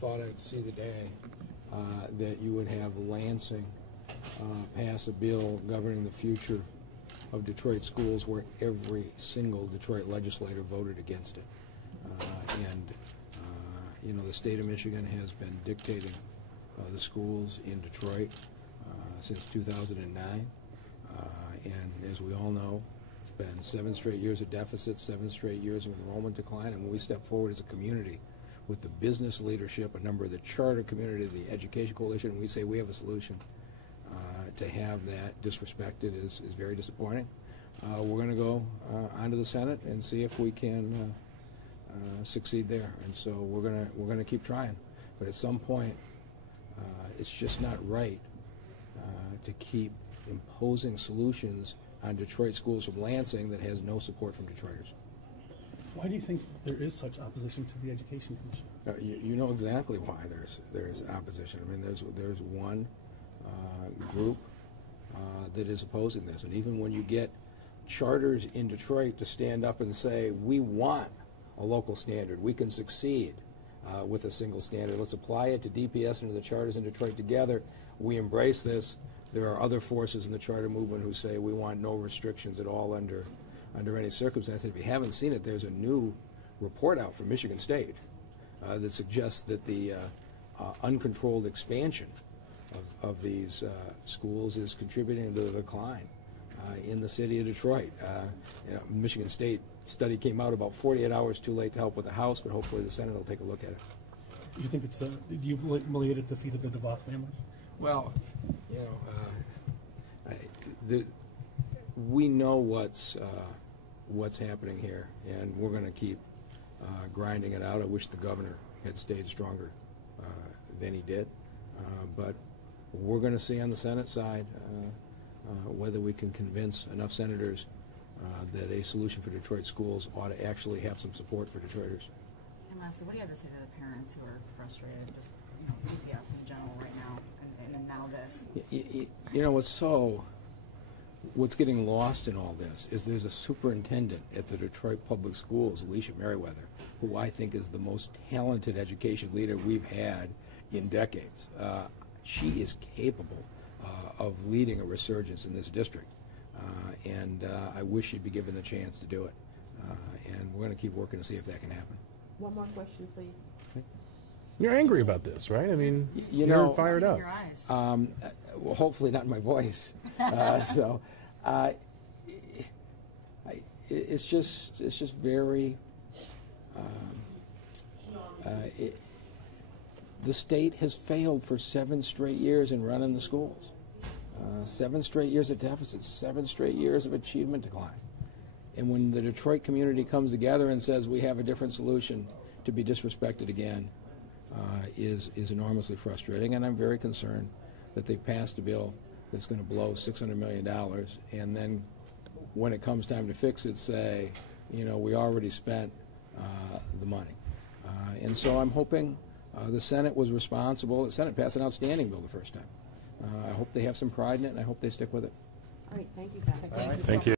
thought I'd see the day that you would have Lansing pass a bill governing the future of Detroit schools where every single Detroit legislator voted against it. You know, the state of Michigan has been dictating the schools in Detroit since 2009. And as we all know, it's been 7 straight years of deficits, 7 straight years of enrollment decline. And when we step forward as a community with the business leadership, a number of the charter community, the education coalition, we say we have a solution. To have that disrespected is very disappointing. We're going to go onto the Senate and see if we can succeed there. And so we're going to keep trying. But at some point, it's just not right to keep imposing solutions on Detroit schools from Lansing that has no support from Detroiters. Why do you think there is such opposition to the Education Commission? You know exactly why there's opposition. I mean, there's one group that is opposing this, and even when you get charters in Detroit to stand up and say, we want a local standard, we can succeed with a single standard, let's apply it to DPS and to the charters in Detroit together, we embrace this. There are other forces in the charter movement who say we want no restrictions at all under any circumstance. If you haven't seen it, there's a new report out from Michigan State that suggests that the uncontrolled expansion of these schools is contributing to the decline in the city of Detroit. You know, Michigan State study came out about 48 hours too late to help with the House, but hopefully the Senate will take a look at it. Do you think it's do you believe it defeated the DeVos family? Well, you know, we know what's happening here, and we're going to keep grinding it out. I wish the governor had stayed stronger than he did, but we're going to see on the Senate side whether we can convince enough senators that a solution for Detroit schools ought to actually have some support for Detroiters. And lastly, what do you have to say to the parents who are frustrated, just DPS in general right now, and now this? You know, what's getting lost in all this is there's a superintendent at the Detroit Public Schools, Alicia Merriweather, who I think is the most talented education leader we've had in decades. She is capable of leading a resurgence in this district, and I wish she'd be given the chance to do it. And we're going to keep working to see if that can happen. One more question, please. Okay. You're angry about this, right? I mean, you're fired up. Your eyes. Well, hopefully not in my voice. It's just very. The state has failed for 7 straight years in running the schools. 7 straight years of deficits, 7 straight years of achievement decline. And when the Detroit community comes together and says we have a different solution, to be disrespected again is enormously frustrating. And I'm very concerned that they've passed a bill that's going to blow $600 million, and then when it comes time to fix it, say, you know, we already spent the money. And so I'm hoping the Senate was responsible. The Senate passed an outstanding bill the first time. I hope they have some pride in it, and I hope they stick with it. All right, thank you guys. Thank you.